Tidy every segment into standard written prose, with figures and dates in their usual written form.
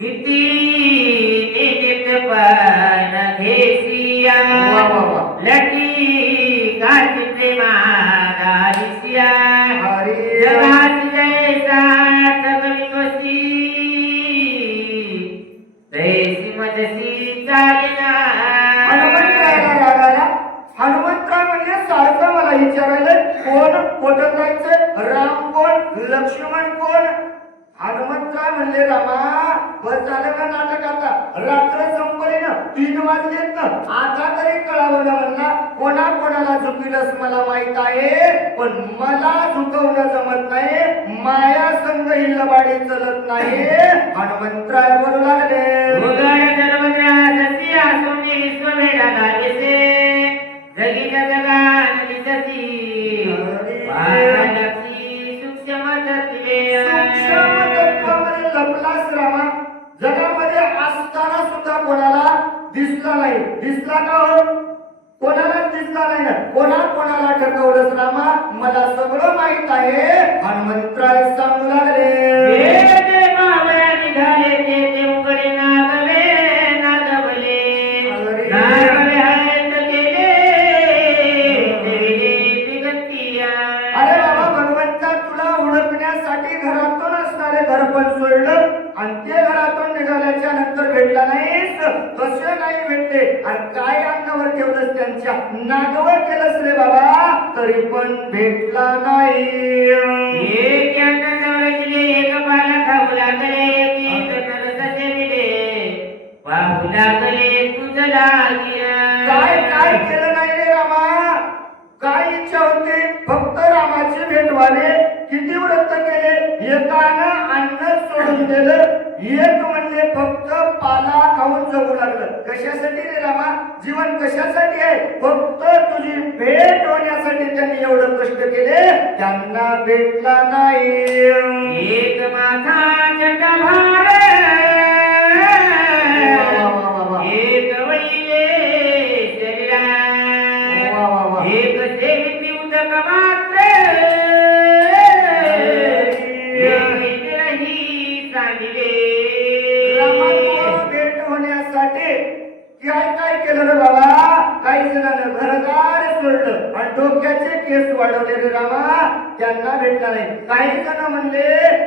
किती नित्यपण घेसिया लटी काची प्रेमादारिसिया जगात जैसा तगमितोसी तैसी मजसी चालिना. हनुमंतराय म्हणजे सारखं मला विचारायला कोण कुठं जायचं, राम कोण, लक्ष्मण कोण. हनुमंतराय म्हणले रामा बस झालं का नाटक, आता रात्र संपली ना, 3 वाजलेत ना, आता तरी कळावं ना म्हणला. कोणाला झुकविलंस मला माहित आहे, पण मला झुकवणं जमत नाही, माया संग हिल्लबाडी चलत नाही. हनुमंतराय बोलू लागले उघड सर्वज्ञासी आसुनी विश्ववेदाला दिसे जगीच्या जगान दिसती पारलक्षी सूक्ष्म तत्वे. सूक्ष्म तत्वामध्ये लपलास रामा, जगामध्ये असताना सुद्धा कोणाला दिसला नाही. दिसला का हो? कोणालाच दिसला नाही ना. कोणाला ठरवलंस रामा, मला सगळं माहित आहे. हनुमंतराय सांगू लागले ते बावळ्या निघाले ते उघडे नागवे नागवले नागवे आहेत केले देविले दिगंतिया. अरे बाबा भगवंता, तुला ओळखण्यासाठी घरातून असणारे घर पण सोडलं आणि ते घरातून निघाल्याच्या नंतर भेटला नाहीस. कसे नाही भेटले आणि काय अंगावर ठेवलंस, त्यांच्या नागवर केलंस रे बाबा, तरी पण भेटला नाही. एक जवळले एक पाला खाऊ लागले एक नरसते मिले पाहू लागले तुझ लागिया. काय केलं नाही रे रामा, काय इच्छा होती, फक्त रामाची भेट व्हावी. किती व्रत केले, एकानं अन्न सोडून दिलं, एक म्हणले फक्त पाला खाऊन जगू लागलं. कशासाठी रे रामा, जीवन कशासाठी आहे, फक्त तुझी भेट होण्यासाठी त्यांनी एवढं कष्ट केले, त्यांना भेटला नाही. एक माथा जगभार एक वैले शरीरा एक सेविती उदक मात्र एक रही सांगिले. रामा, तू भेट होण्यासाठी काय केलं रे बाबा, काही जणांना घरदार सोडलं आणि डोक्याचे केस वाढवले रे रामा, त्यांना भेटला नाही. काही जण म्हणले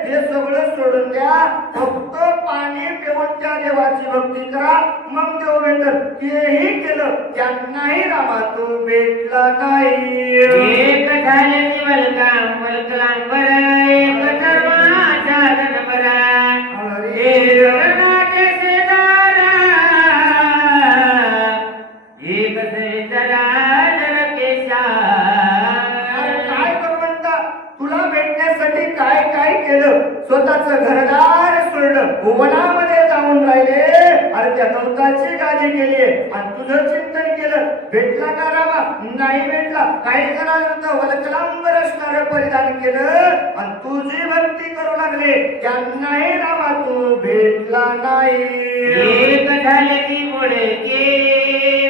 हे सगळं सोडून द्या, फक्त पाणी पिऊन त्या देवाची भक्ती करा, मग देव भेटल. तेही केलं, त्यांनाही रामा तू भेटला नाही. एक झाले वलकाम वलकलांबर एक धर्माचा धनबरा एक धर्माचे शेजारा एक सवितरा जरकेशा. काय भगवंता, तुला भेटण्यासाठी काय केलं, स्वतःच घरदार सोडलं, वनामध्ये जाऊन राहिले, अरे त्या गवताची गादी केली आणि तुझं चिंतन केलं. भेटला का रामा, नाही भेटला. काही जणांना वलकलांबर असणारं परिधान केलं आणि तुझी भक्ती करू लागले, त्यांनाही रामा तू भेटला नाही. एक झाले ती मोडके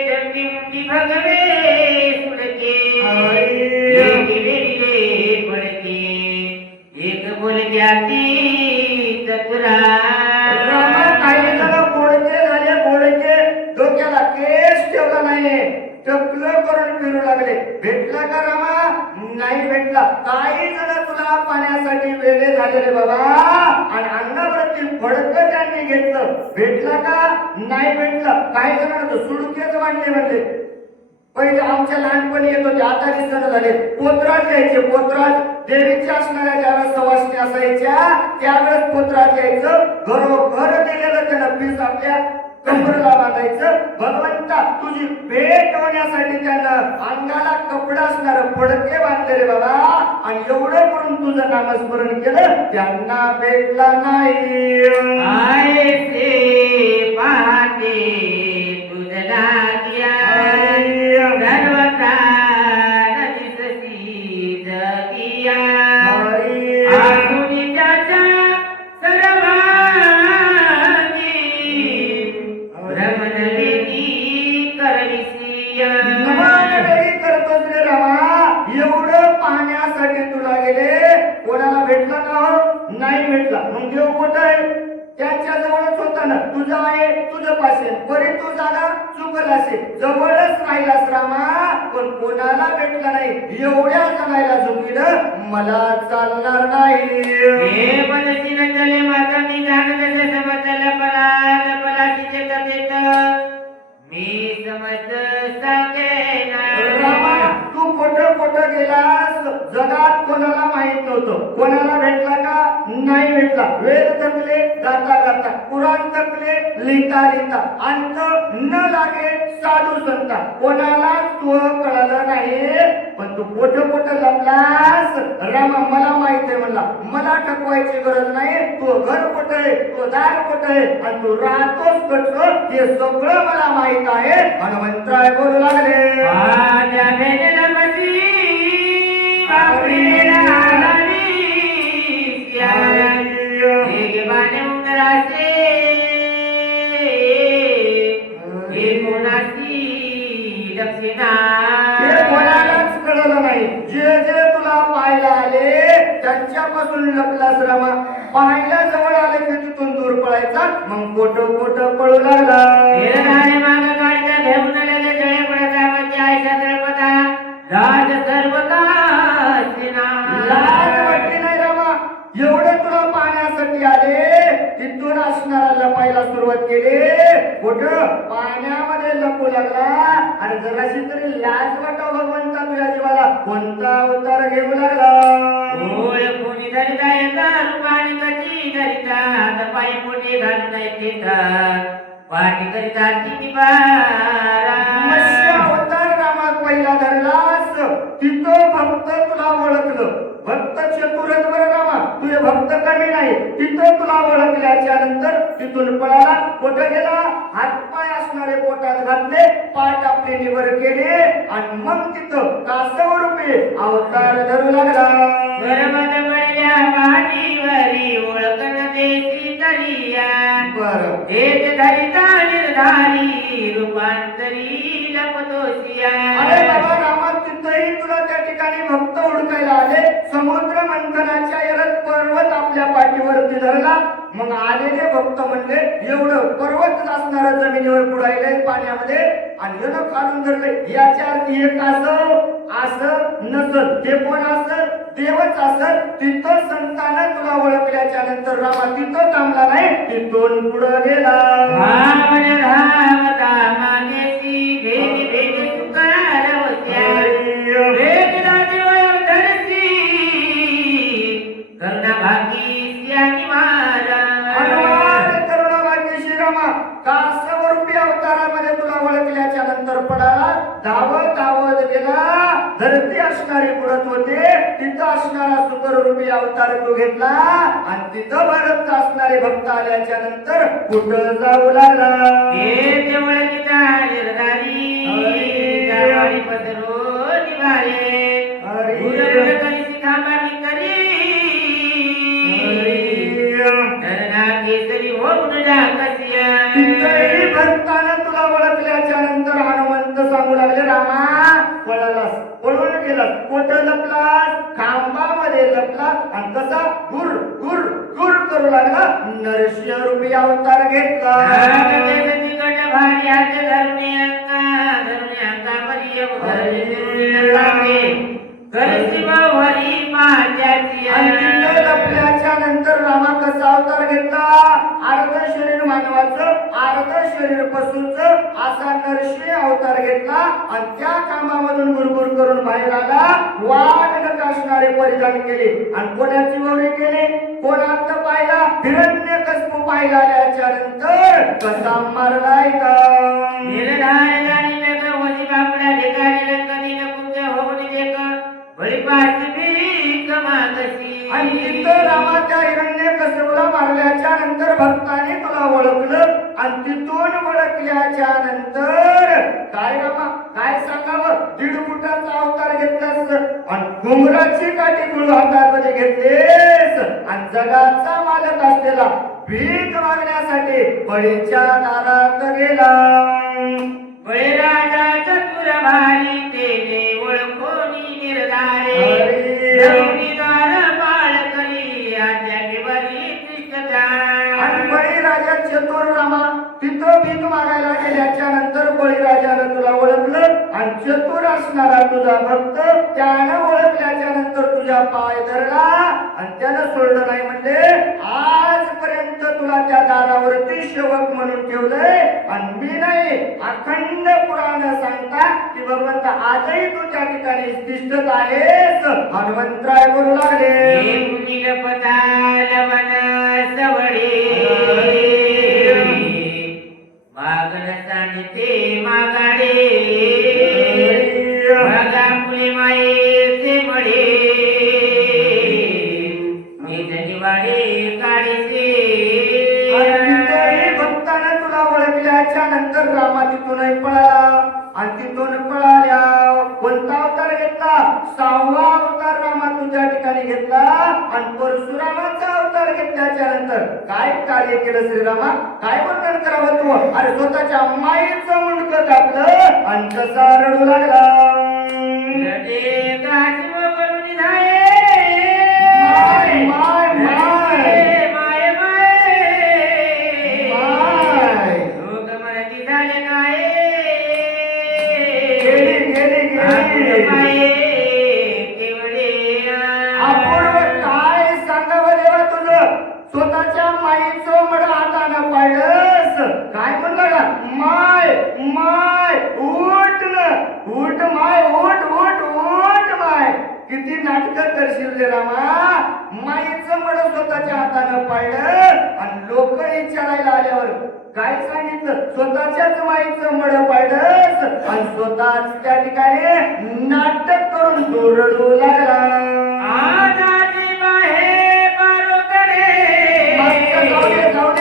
दंडी मुंडी भगवे सुडके एक वेडिले पडके एक बोलक्याती चतुरा. रामा, काही जण बोळके झाले, बोळके, डोक्याला केस ठेवला नाही, टकलं करून फिरू लागले. भेटला का रामा, नाही भेटला. काही जण तुला पाण्यासाठी वेगळे झाले रे बाबा आणि अंगावरती फडकं त्यांनी घेतलं. भेटला का, नाही भेटला. काही जणांना सुडकेच वाढले म्हणले. पहिले आमच्या लहानपणी येत होते, आता दिसणं झाले. पोतराज यायचे, पोतराज देवीच्या असणाऱ्या ज्यावेळेस सवासणी असायच्या त्यावेळेस पोतराज यायचं, घरोघर दिलेलं त्यानं पीस आपल्या कंबरला बांधायचं. भगवंता, तुझी भेट होण्यासाठी त्यानं अंगाला कपडा असणार फडके बांधले रे बाबा आणि एवढं करून तुझं नामस्मरण केलं, त्यांना भेटला नाही. आय ते पाहते तुझ लागिया सर्वता नदिसती जगिया आसुनी त्याच्या सर्वांगी भ्रमणवेदी करविसिया. करतोच रे रामा, एवढं पाहण्यासाठी तुला गेले, कोणाला भेटला का हो, नाही भेटला. मग देव कुठं आहे, त्यांच्या जवळच होता. असताना तुझा आहे तुझं पासे बरी तू जागा चुकल असे जवळच राहिलास रामा पण कोणाला भेटला नाही एवढ्या जणायला झुकीनं मला चालणार नाही हे पदशीन चले माता मी जाणत असे समजला पलाशीचे कथेत मी समज सांगेन रामा तू कुठं गेलास जगात कोणाला माहित नव्हतं कोणाला भेटला का नाही भेटला वेद थकले गाता पुराण थकले लिहिता अंत न लागे साधू संता कोणाला तू कळलं नाही पण तू कुठं लपलास रामा मला माहित आहे म्हणला मला ठकवायची गरज नाही तू घर कुठं आहे तू दार कुठं आहे आणि तू राहतोस कसं हे सगळं मला माहित आहे हनुमंतराय बोलू लागले माझ्या भेटेला मसी बापरेला आलानी हे बाने उंदराचे हे कोणाची दक्षिणा हे कोणालाच कळलं नाही जे तुला पाहायला आले त्यांच्यापासून लपलास रामा पाहायला जवळ आले की तिथून दूर पळायचा मग कोट पळू लागला माग गाडीचा घेऊन लगे जळे पडता म्हणजे आयशा तळपता राज सर्वता लाज वाटली नाही रामा एवढे तुला पाहण्यासाठी आले तिथून असणारा लपायला सुरुवात केली कुठं पाण्यामध्ये लपू लागला आणि जराशी तरी लाज वाटाव भगवंता तुझ्या जीवाला कोणता अवतार घेऊ लागला ओळ कोणी धरिता येता रूपाणी कची धरिता पायी मोठे घालून येतात पाठी करिता किती बारा मत्स्य अवतार रामात पहिला धरलास तिथं भक्त तुला ओळखलं भक्त चतुरच बरं रामा तुझे भक्त कमी नाही तिथं तुला ओळखल्याच्या नंतर तिथून पळाला कुठं गेला हातपाय असणारे पोटात घातले पाठ आपले निवर केले आणि मग तिथं कासव रूपी अवतार धरू लागला बरमत पडल्या पाठीवरी ओळखन देशी तरिया बरं देत धरिता निर्धारी रूपांतरी लपतोसिया अरे बाबा रामा तिथंही तुला त्या ठिकाणी भक्त हुडकायला आले समुद्र मंथनाच्या एरत पर्वत आपल्या पाठीवरती धरला मग आलेले भक्त म्हणले एवढं पर्वत असणार जमिनीवर बुडायलंय पाण्यामध्ये आणि यानं खालून धरले याच्या अर्थी हे कासव असं नसल हे कोण असल देवच असल तिथं संतानं तुला ओळखल्याच्या नंतर रामा तिथं थांबला नाही तिथून पुढं गेला भावन रामता मागेची भेट भेट तुकारवत्या भेट दादेव धरसी करुणा भागी सियानी हनुमान करुणा भाग्यशी रामा कासव रूपी अवतारामध्ये तुला ओळखल्याच्या नंतर पडाला धावत गेला धरती असणारी बुडत होते तिथं असणारा सुकर रूपी अवतार तो घेतला आणि तिथं भरत असणारे भक्त आल्याच्या नंतर कुठं जाऊ लागला हे देवळ निर्धारी गावाडी पदरो निवारे गुरु कलिसी खांबा मितरी धरणा केसरी होऊन जाकसिया तिथंही भक्तानं तुला ओळखल्याच्या नंतर हनुमंत सांगू लागले रामा पळालास पळून गेलास कुठं लपलास खांबामध्ये लपलास आणि कसा गुर गुर गुर करू लागला नरसिंह रूपी अवतार घेतला भारी हात धरणे अंगा मरिय हरी माझ्याची लपल्याच्या नंतर रामा कसा अवतार घेतला अर्ध शरीर मानवाचं अर्ध शरीर पशूचं असा नरसिंह अवतार घेतला आणि त्या कामामधून गुरगुर करून बाहेर आला वाट नख असणारे परिधान केले आणि कोणाची ववरी केली कोणात पाहिला हिरण्यकश्यप पाहिला आल्याच्या नंतर कसा मारलाय का निर्धार जाणी लेख होती बापडा ढेकाने कधी न कुंजे होऊन देख बळीपास भीक मागसी आणि तिथं रामाच्या हिरण्यकश्यपूला मारल्याच्या नंतर भक्ताने तुला ओळखलं आणि तिथून ओळखल्याच्या नंतर काय रामा काय सांगावं 1.5 फुटाचा अवतार घेतलास आणि घुंगराची काठी गुळू हातामध्ये घेतलीस आणि जगाचा मालक असलेला भीक मागण्यासाठी बळीच्या दारात गेला बळीराजा चतुर भारी तेने ओळखोनी निर्धारे जमिनीदार बाळ कली आज्ञा बरी तिष्ठता राजा चतुर रामा तिथं भीक मागायला गेल्याच्या नंतर बळीराजानं तुला ओळखलं आणि चतुर असणारा तुझा भक्त त्यानं ओळखल्याच्या नंतर तुझ्या पाय धरला आणि त्यानं सोडलं नाही म्हणजे आजपर्यंत तुला त्या दारावरती सेवक म्हणून ठेवलंय आणि मी नाही अखंड पुराण सांगता की भगवंत आजही तू त्या ठिकाणी दिसत आहेस. हनुमंतराय बोलू लागले मागण सांगते मागाडे बघा मुले मायेचे मळे मी धनीवाडे काढीचे. भक्ताने तुला ओळखल्याच्या नंतर रामा तिथूनही पळाला आणि तिथून पळाल्या कोणता अवतार घेतला? 6वा अवतार रामा तुझ्या ठिकाणी घेतला आणि परशुरामाचा अवतार घेतल्याच्या नंतर काय कार्य केलं श्रीरामा? काय वर्णन करावं तू? अरे स्वतःच्या माईचं मुंडकं कापलं आणि कसा रडू लागला. माय माय माय अपूर्व काय सांगावं देवा तुझं? स्वतःच्या माईचं मड हातानं पाडलंस. काय म्हणलं? माय माय उठ न उठ माय उठ उठ उठ माय. किती नाटक करशील रे रामा. माईचं मड स्वतःच्या हातानं पाडलं आणि लोक विचारायला आल्यावर काय सांगितलं? स्वतःच्याच माईचं मड पाडलंस आणि स्वतःच त्या ठिकाणी नाटक करून तो रडू लागला. जाऊ दे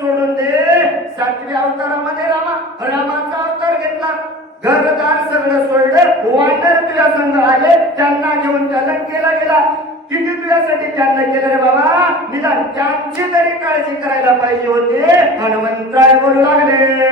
सोडून दे. 7व्या अवतारामध्ये रामाचा अवतार घेतला. घरदार सगळं सोडलं. वानर तुझ्या संघ आले त्यांना घेऊन त्या लंकेला गेला. किती तुझ्यासाठी त्यांना केलं रे बाबा. निदान त्यांची तरी काळजी करायला पाहिजे होते. हनुमंतराय बोलू लागले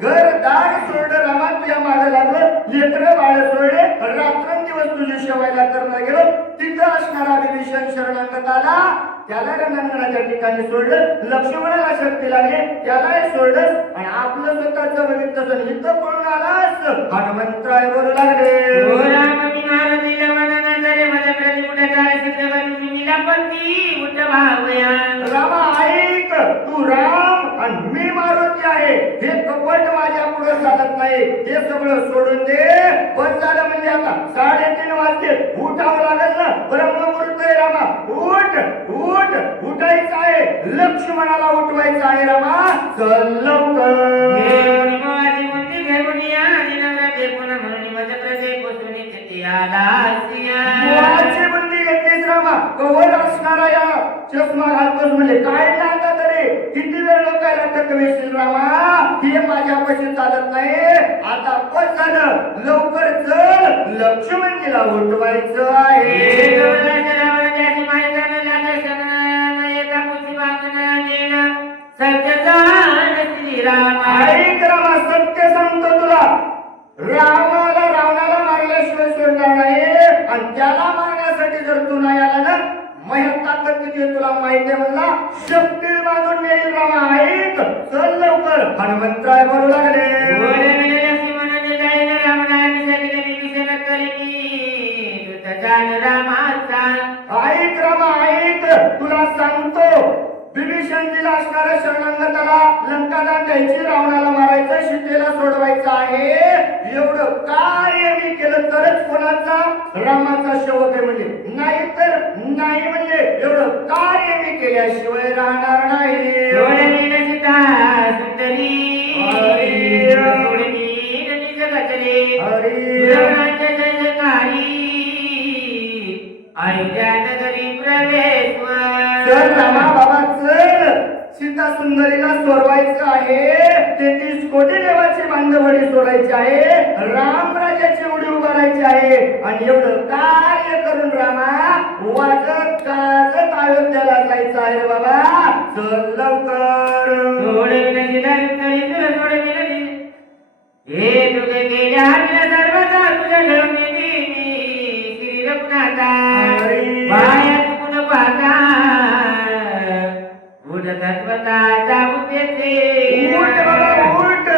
घरदार सोडलं रामा तुझ्या मागे लागलं. लेकरं बाळ सोडले. रात्रंदिवस तुझी शेवायला करणं गेलो. तिथं असणारा विभीषण शरणागत आला. त्याला रणांगणाच्या ठिकाणी सोडलं. लक्ष्मणाला शक्ती लागली त्यालाही सोडलं आणि आपलं स्वतःचं बघितलं इथं पळून आलास. हनुमंतराय बोलू लागले रामा ऐक तू राम आणि मी मारुती आहे. हे कपट माझ्या पुढे चालत नाही. हे सगळं सोडून दे. पण झालं म्हणजे आता 3:30 वाजले. उठावं लागेल ना. ब्रह्ममुहूर्त आहे रामा. उठ उठ उठायचं आहे. लक्ष्मणाला उठवायचं आहे रामा. चल लवकर. बुंदी घेतलीच रामा. कवर असणारा या चष्मा घालतोस म्हणजे काय आता तरी किती वेळ लोकायला टकवेशील रामा. हे माझ्यापाशी चालत नाही. आता पण झालं लवकर चल. लक्ष्मणजीला उठवायचं आहे. ऐक रामा सत्य सांगतो तुला. रावणाला मारल्याशिवाय सोडणार नाही आणि त्याला मारण्यासाठी जर तू नाही आला ना महिला ताकद किती तुला माहिती आहे म्हणला. शक्ती बांधून येईल रामा. ऐक चल लवकर. हनुमंतराय बोलू लागले ऐक रामा ऐक तुला सांगतो. विभीषणजीला असणाऱ्या शरणागताला लंकादान द्यायची. रावणाला मारायचं. सीतेला सोडवायचं आहे. एवढं कार्य मी केलं तरच कोणाचा रामाचा सेवक आहे म्हणजे. नाहीतर नाही म्हणजे एवढं कार्य मी केल्याशिवाय राहणार नाही. देवरांच्या जयकारी अयोध्या नगरी प्रवेश चल रामा बाबा चल, सीता सुंदरीला सोडवायचं आहे, 33 कोटी देवाची बांधवडी सोडायची आहे, राम राजाची उडी उभारायची आहे आणि एवढं कार्य करून रामा वाजत गाजत अयोध्याला जायचं आहे रे बाबा. चल लवकर. सोडे विनंती धरी तुला सोडे विनंती हे तुझे केल्या आपल्या सर्वदा तुझ्या घेऊन श्री रघुनाथा बाया चुकून पाहता तत्वता उठ बाबा उठ.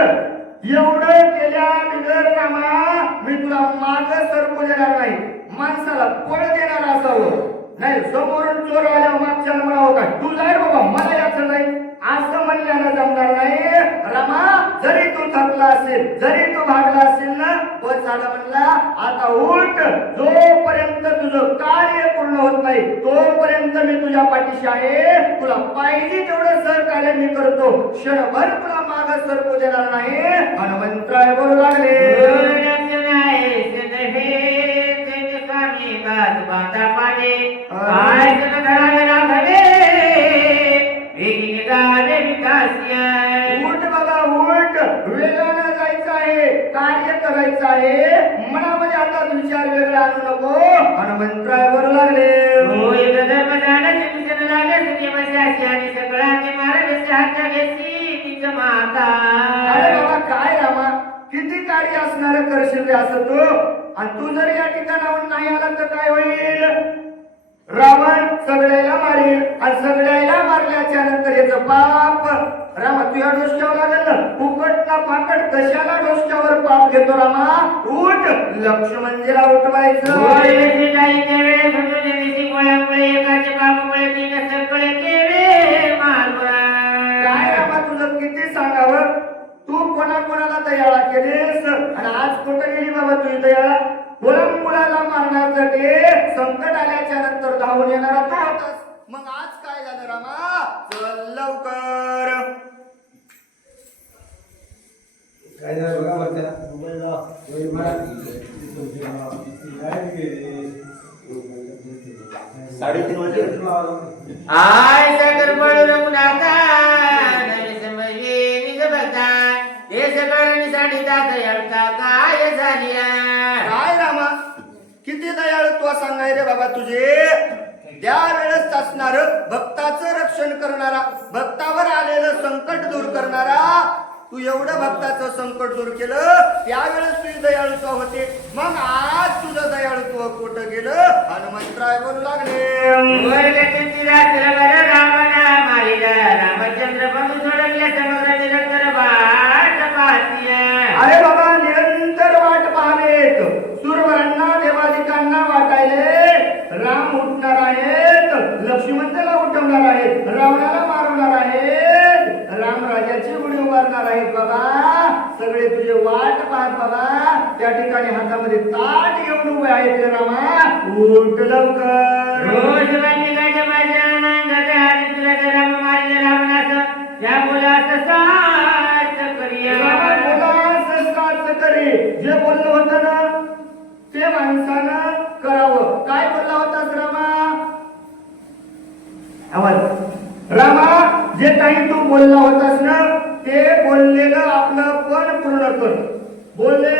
एवढं केल्या बिगर रामा मी तुला माग सरकू देणार नाही, माणसाला पळ देणार असावं नाही. समोरून चोर आल्यावर मागच्या मला होता तू जाय बाबा मला याचं नाही असं म्हणल्यानं जमणार नाही रामा. जरी तू थकला असेल, जरी तू भागला असेल ना, पण झाला म्हणला आता उठ. जोपर्यंत तुझं कार्य पूर्ण होत नाही तोपर्यंत मी तुझ्या पाठीशी आहे. तुला पाहिजे तेवढं सहकार्य मी करतो, क्षणभर तुला माग सरकू देणार नाही. हनुमंतराय बोलू लागले उठ बाबा उठ. वेगानं जायचं आहे, कार्य करायचं आहे, मनामध्ये आता विचार वेगळा आणू नको. हनुमंतराय बोलू लागले अरे बाबा काय रामा किती कार्य असणार करशील रे असं तू, आणि तू जर या ठिकाणावर नाही आला तर काय होईल. रावण सगळ्याला मारेल आणि सगळ्याला मारल्याच्या नंतर याचं पाप रामा तुझ्या डोसक्यावर लागेल ना. फुकट ना फाकट कशाला डोसक्यावर पाप घेतो रामा. उठ लक्ष्मणजीला उठवायचं. काय रामा तुझं किती सांगावं. तू कोणाकोणाला दयाळा केलीस आणि आज कुठं गेली बाबा तुझी दयाळा. मुलाला मारण्यासाठी संकट आल्याच्या नंतर धावून येणारा तू होतास, मग आज काय झालं रामा. चल लवकर. काय झालं बघा बच्चा साडेतीन वाजले. आय सागर पळू रघुनाथा नवी समजली निज भक्ता हे सगळ्यांनी साठी दात येळता काय झाली काय रामा किती दयाळत्व सांगाय रे बाबा तुझे. त्यावेळेस असणार भक्ताचं रक्षण करणारा, भक्तावर आलेलं संकट दूर करणारा, तू एवढं भक्ताचं संकट दूर केलं त्यावेळेस तुझी दयाळुत्व होते, मग आज तुझं दयाळुत्व कुठं गेलं. हनुमंतराय बोलू लागले रामचंद्र बंधू सोडल्या समुद्र निरंतर बाट पाहतीय. अरे बाबा निरंतर वाट पाहलेत, सुरवरांना देवादिकांना वाटायले. राम उठणार आहेत, लक्ष्मणला उठवणार आहेत, रावणाला मारवणार आहेत, राम राजाची उडी उभारणार आहेत बाबा. सगळे तुझे वाट पाहत बाबा. त्या ठिकाणी हातामध्ये ताट घेऊन उभे आहेत रे रामा. उठ लवकर. रोज निघायच्या माझ्या अंगात आणि तुला तर राम मारले रावणाचं त्या मुलाचं साच करिया. करे जे बोललं होतं ना ते माणसानं करावं. काय बोलला होतास रामा. आवाज रामा जे काही तू बोलला होतास ना ते बोललेलं आपलं पण पूर्ण कर. बोलले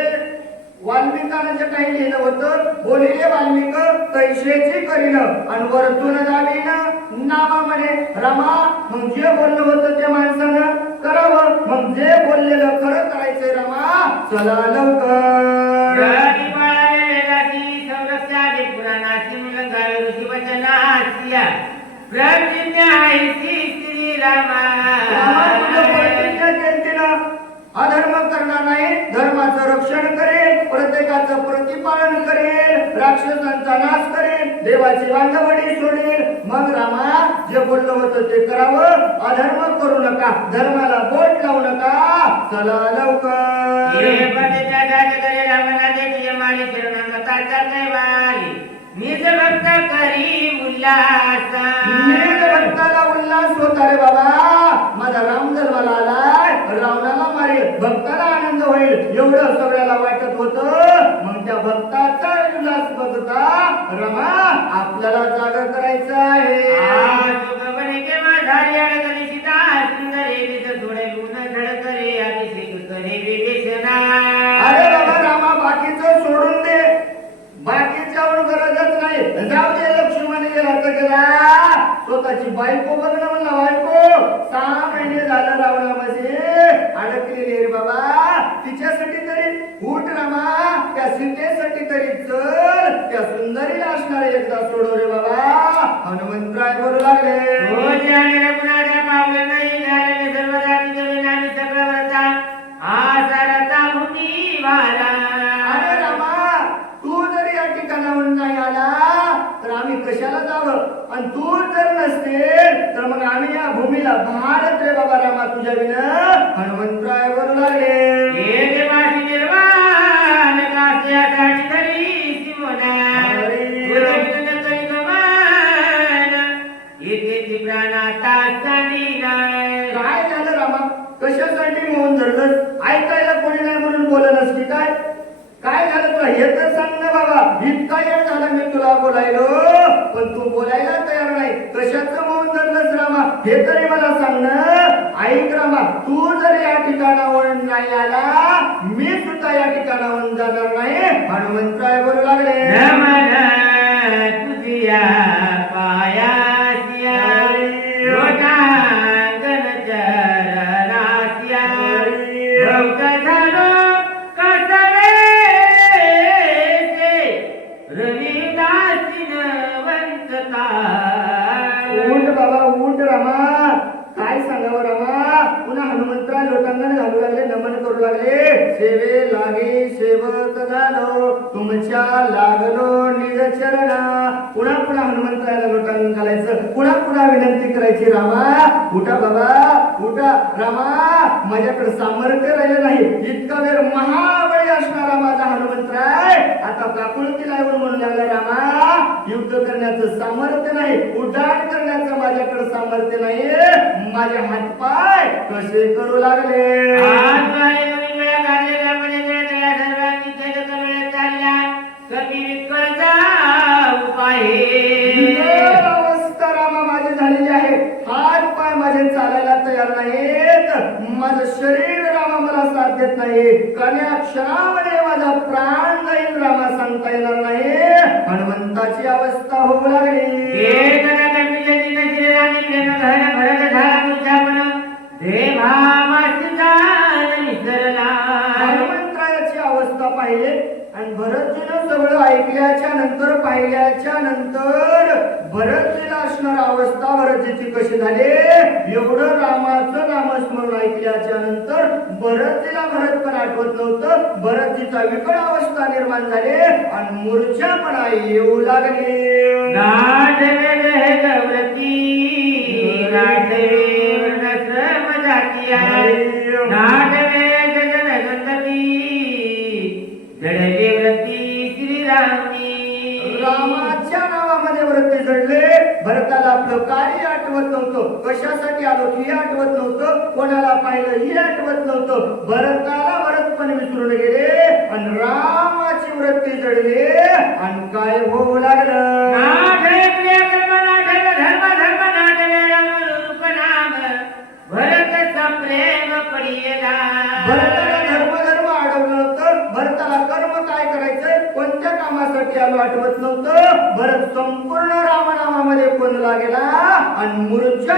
वाल्मिकानं जे काही लिहिलं होतं, बोलिले वाल्मिक तैशेची करीन आणि वरतून जावीन नामा म्हणे रामा. मग जे बोललं होतं ते माणसानं करावं, मग जे बोललेलं खरं करायचंय रामा. चला लवकर. अधर्म करणार नाही, धर्माचं रक्षण करेल, प्रत्येकाचं प्रतिपालन करेल, राक्षसांचा नाश करेल, देवाची बांधवडी सोडेल. मग रामा जे बोललं होतं ते करावं. अधर्म करू नका, धर्माला बोट लावू नका. चला लवकर. निज भक्त करी उल्हास. निज भक्ताला उल्हास होता रे बाबा. माझा राम जन्माला आलाय, रावणाला मारेल, भक्ताला आनंद होईल एवढं सगळ्याला वाटत होतं. मग भक्ताचा उल्हास बघता रमा आपल्याला जागा करायचं आहे. अरे बाबा रामा बाकीचं सोडून दे, बाकीच्यावर गरजच नाही. जाऊ दे लक्ष्मण गेला तर गेला, स्वतःची बायको बघ ना म्हणला. बायको 6 महिने झालं रावणामध्ये अडकलेली रे बाबा. तिच्यासाठी तरी उठ रामा, त्या सीतेसाठी तरी चल, त्या सुंदरीला असणारे एकदा सोडव रे बाबा. हनुमंतराय बोलू लागले, अरे रामा तू जर या ठिकाणावर नाही आला तर आम्ही कशाला जावं, आणि तू जर नसतील तर मग आम्ही या भूमीला भारत रे बाबा रामा तुझ्या विन. हनुमंतराय बोलू लागले, काय झालं रामा, कशासाठी मोहन धरलं? ऐकायला कोणी नाही म्हणून बोलणस की काय? काय झालं तुला हे तर सांग ना बाबा. इतका वेळ झाला मी तुला बोलायलो पण तू बोलायला तयार नाही. कशाचं मौन धरलंस रामा हे तरी मला सांग ना. ऐक रामा, तू जर या ठिकाणावर नाही आला मी सुद्धा या ठिकाणावर जाणार नाही. हनुमंतराय बोलू लागले, तुझ्या पायासिया रोटांगण चरणासिया भक्त झालो कसवे रविदासीन वंचता. उंट बाबा उंट रामा, काय सांगावं रामा. पुन्हा हनुमंतराय लोटांगण घालू लागले, नमन करू लागले. सेवे लागे सेवक झालो, तुमच्या लागलो निज चरण. पुन्हा पुन्हा हनुमंतरायला लोटांगण घालायचं, पुन्हा पुन्हा विनंती करायची, रामा उठा बाबा उठा. रामा माझ्याकडे सामर्थ्य राहिलं नाही. इतका वेळ महाबळी असणारा माझा हनुमंतराय आता काकुळतीला येऊन म्हणू लागला, रामा युद्ध करण्याचं सामर्थ्य नाही, उड्डाण करण्याचं माझ्याकडे सामर्थ्य नाही. माझे हातपाय कसे करू लागले. अवस्था रामा माझी झालेली आहे. हात पाय माझे चालायला तयार नाहीत. माझं शरीर रामा मला साथ देत नाही. कण्या क्षणामध्ये माझा प्राण जाईल रामा सांगता येणार नाही. हनुमंताची अवस्था होऊ लागली. हनुमंतरायाची अवस्था पाहिले आणि भरतजीनं सगळं ऐकल्याच्या नंतर पाहिल्याच्या नंतर भरतजीला असणार अवस्था भरतजीची कशी झाली. एवढं रामाचं नामस्मरण ऐकल्याच्या नंतर भरतजीला भरत पण आठवत नव्हतं. भरतजीचा विकट अवस्था निर्माण झाली आणि मूर्छापणा येऊ लागली. रामाच्या नावामध्ये व्रती जडले. भरताला आपलं कार्य आठवत नव्हतं, कशासाठी आलो हे आठवत नव्हतं, कोणाला पाहिलं हे आठवत नव्हतं. भरताला भरत पण विसरून गेले आणि रामाची वृत्ती जडले आणि काय होऊ लागलं. भरताला धर्म अडवलं होतं. भरताला कर्म काय करायचंय, कोणत्या कामासाठी आलो आठवत नव्हतं. भरत संपूर्ण रामनामामध्ये कोणला गेला आणि मूर्छा